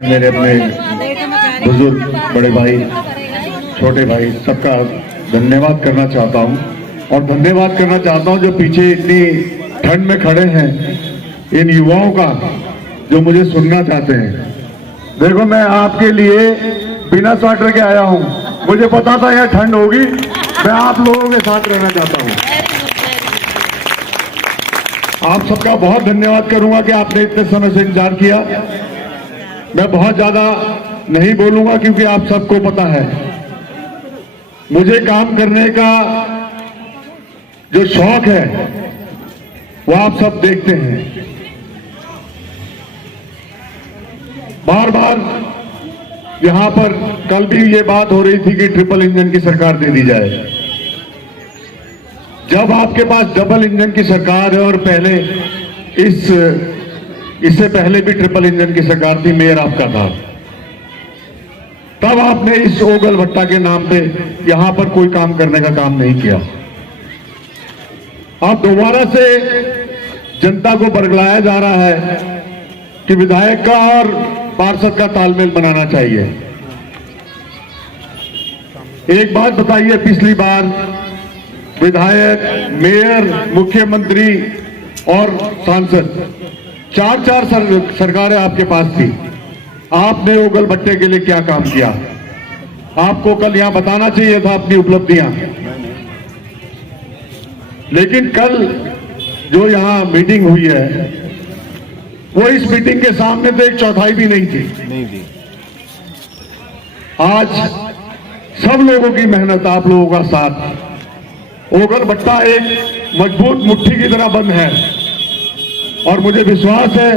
मेरे अपने बुजुर्ग बड़े भाई छोटे भाई सबका धन्यवाद करना चाहता हूं और धन्यवाद करना चाहता हूं जो पीछे इतनी ठंड में खड़े हैं इन युवाओं का जो मुझे सुनना चाहते हैं। देखो मैं आपके लिए बिना स्वेटर के आया हूं, मुझे पता था यह ठंड होगी, मैं आप लोगों के साथ रहना चाहता हूं। आप सबका बहुत धन्यवाद करूंगा कि आपने इतने समय से इंतजार किया। मैं बहुत ज्यादा नहीं बोलूंगा क्योंकि आप सबको पता है मुझे काम करने का जो शौक है वो आप सब देखते हैं। बार बार यहां पर कल भी ये बात हो रही थी कि ट्रिपल इंजन की सरकार दे दी जाए। जब आपके पास डबल इंजन की सरकार है और पहले इससे पहले भी ट्रिपल इंजन की सरकार थी, मेयर आपका था, तब आपने इस ओगल भट्टा के नाम पे यहां पर कोई काम करने का काम नहीं किया। अब दोबारा से जनता को बरगलाया जा रहा है कि विधायक का और पार्षद का तालमेल बनाना चाहिए। एक बात बताइए, पिछली बार विधायक, मेयर, मुख्यमंत्री और सांसद चार सरकारें आपके पास थी, आपने ओगल भट्टे के लिए क्या काम किया? आपको कल यहां बताना चाहिए था अपनी उपलब्धियां। लेकिन कल जो यहां मीटिंग हुई है वो इस मीटिंग के सामने तो एक चौथाई भी नहीं थी। आज सब लोगों की मेहनत, आप लोगों का साथ, ओगल भट्टा एक मजबूत मुट्ठी की तरह बंद है और मुझे विश्वास है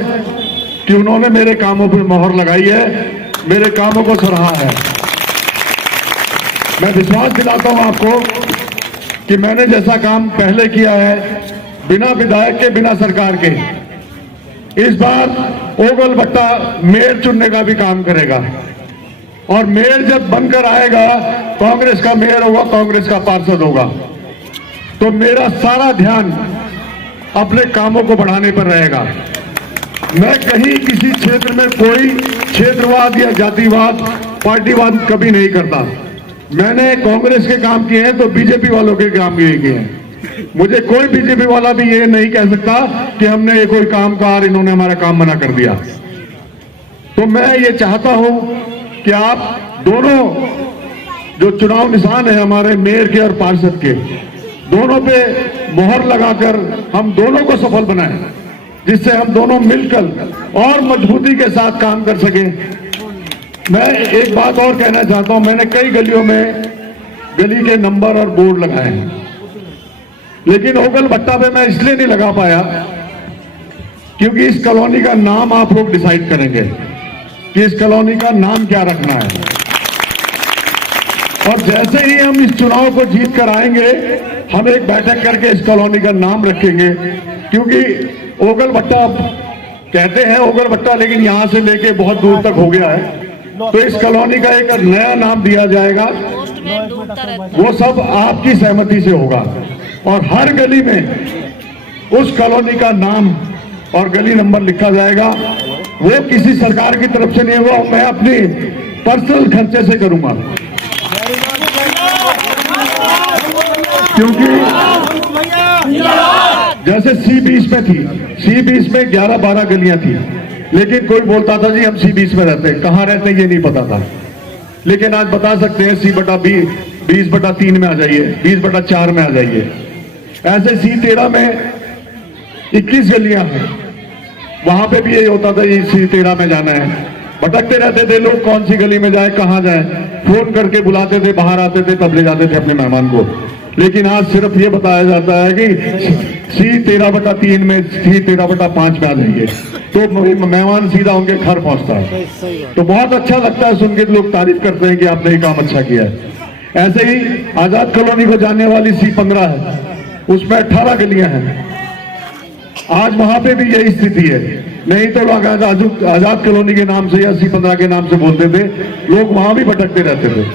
कि उन्होंने मेरे कामों पर मोहर लगाई है, मेरे कामों को सराहा है। मैं विश्वास दिलाता हूं आपको कि मैंने जैसा काम पहले किया है बिना विधायक के, बिना सरकार के, इस बार ओगल भट्टा मेयर चुनने का भी काम करेगा। और मेयर जब बनकर आएगा, कांग्रेस का मेयर होगा, कांग्रेस का पार्षद होगा, तो मेरा सारा ध्यान अपने कामों को बढ़ाने पर रहेगा। मैं कहीं किसी क्षेत्र में कोई क्षेत्रवाद या जातिवाद, पार्टीवाद कभी नहीं करता। मैंने कांग्रेस के काम किए हैं तो बीजेपी वालों के काम ये किए हैं। मुझे कोई बीजेपी वाला भी ये नहीं कह सकता कि हमने ये कोई काम कहा और इन्होंने हमारा काम मना कर दिया। तो मैं ये चाहता हूं कि आप दोनों जो चुनाव निशान है हमारे मेयर के और पार्षद के, दोनों पे मोहर लगाकर हम दोनों को सफल बनाएं, जिससे हम दोनों मिलकर और मजबूती के साथ काम कर सकें। मैं एक बात और कहना चाहता हूं, मैंने कई गलियों में गली के नंबर और बोर्ड लगाए हैं, लेकिन ओगल भट्टा पे मैं इसलिए नहीं लगा पाया क्योंकि इस कॉलोनी का नाम आप लोग डिसाइड करेंगे कि इस कॉलोनी का नाम क्या रखना है। और जैसे ही हम इस चुनाव को जीत कर आएंगे, हम एक बैठक करके इस कॉलोनी का नाम रखेंगे, क्योंकि ओगल भट्टा कहते हैं ओगल भट्टा, लेकिन यहां से लेके बहुत दूर तक हो गया है। तो इस कॉलोनी का एक नया नाम दिया जाएगा, वो सब आपकी सहमति से होगा। और हर गली में उस कॉलोनी का नाम और गली नंबर लिखा जाएगा। वो किसी सरकार की तरफ से नहीं होगा, मैं अपनी पर्सनल खर्चे से करूंगा, क्योंकि जैसे C20 में थी, C20 में 11-12 गलियां थी, लेकिन कोई बोलता था जी हम C20 में रहते, कहां रहते ये नहीं पता था। लेकिन आज बता सकते हैं C/20/3 में आ जाइए, 20/4 में आ जाइए। ऐसे C13 में 21 गलियां हैं, वहां पे भी यही होता था, ये C13 में जाना है। भटकते रहते थे लोग, कौन सी गली में जाए, कहां जाए, फोन करके बुलाते थे, बाहर आते थे, तब ले जाते थे अपने मेहमान को। लेकिन आज सिर्फ ये बताया जाता है कि C13/3 में, C13/5 में आ जाइए, तो मेहमान सीधा उनके घर पहुंचता है। तो बहुत अच्छा लगता है सुन के, लोग तारीफ करते हैं कि आपने ये काम अच्छा किया है। ऐसे ही आजाद कॉलोनी को जाने वाली C15 है, उसमें 18 गलियां हैं। आज वहां पे भी यही स्थिति है, नहीं तो लोग आजाद कॉलोनी के नाम से या C15 के नाम से बोलते थे, लोग वहां भी भटकते रहते थे।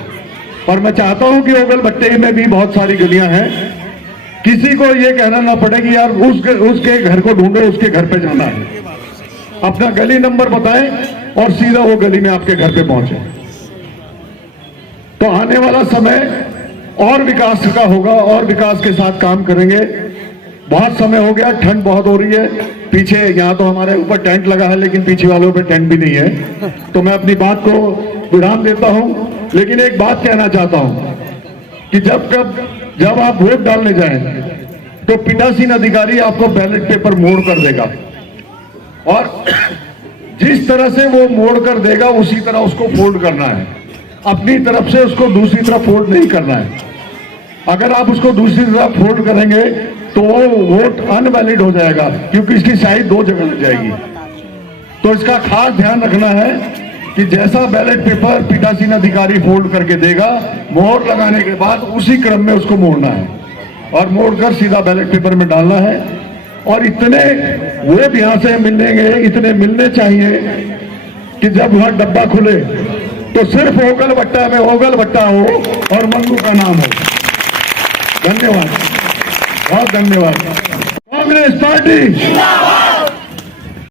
और मैं चाहता हूं कि ओगल भट्टे में भी बहुत सारी गलियां हैं, किसी को ये कहना ना पड़े कि यार उसके घर को ढूंढो, उसके घर पे जाना है। अपना गली नंबर बताएं, और सीधा वो गली में आपके घर पे पहुंचे। तो आने वाला समय और विकास का होगा और विकास के साथ काम करेंगे। बहुत समय हो गया, ठंड बहुत हो रही है। पीछे यहाँ तो हमारे ऊपर टेंट लगा है, लेकिन पीछे वालों पे टेंट भी नहीं है, तो मैं अपनी बात को विराम देता हूं। लेकिन एक बात कहना चाहता हूं कि जब आप वोट डालने जाएं तो पीठासीन अधिकारी आपको बैलेट पेपर मोड़ कर देगा, और जिस तरह से वो मोड़ कर देगा उसी तरह उसको फोल्ड करना है। अपनी तरफ से उसको दूसरी तरफ फोल्ड नहीं करना है। अगर आप उसको दूसरी तरफ फोल्ड करेंगे तो वो वोट अनवैलिड हो जाएगा, क्योंकि इसकी साइड दो जगह लग जाएगी। तो इसका खास ध्यान रखना है कि जैसा बैलेट पेपर पीठासीन अधिकारी फोल्ड करके देगा, मोहर लगाने के बाद उसी क्रम में उसको मोड़ना है और मोड़कर सीधा बैलेट पेपर में डालना है। और इतने वोट यहां से मिलेंगे, इतने मिलने चाहिए कि जब वहां डब्बा खुले तो सिर्फ ओगल भट्टा में ओगल भट्टा हो और मंगू का नाम हो। धन्यवाद, बहुत धन्यवाद। कांग्रेस पार्टी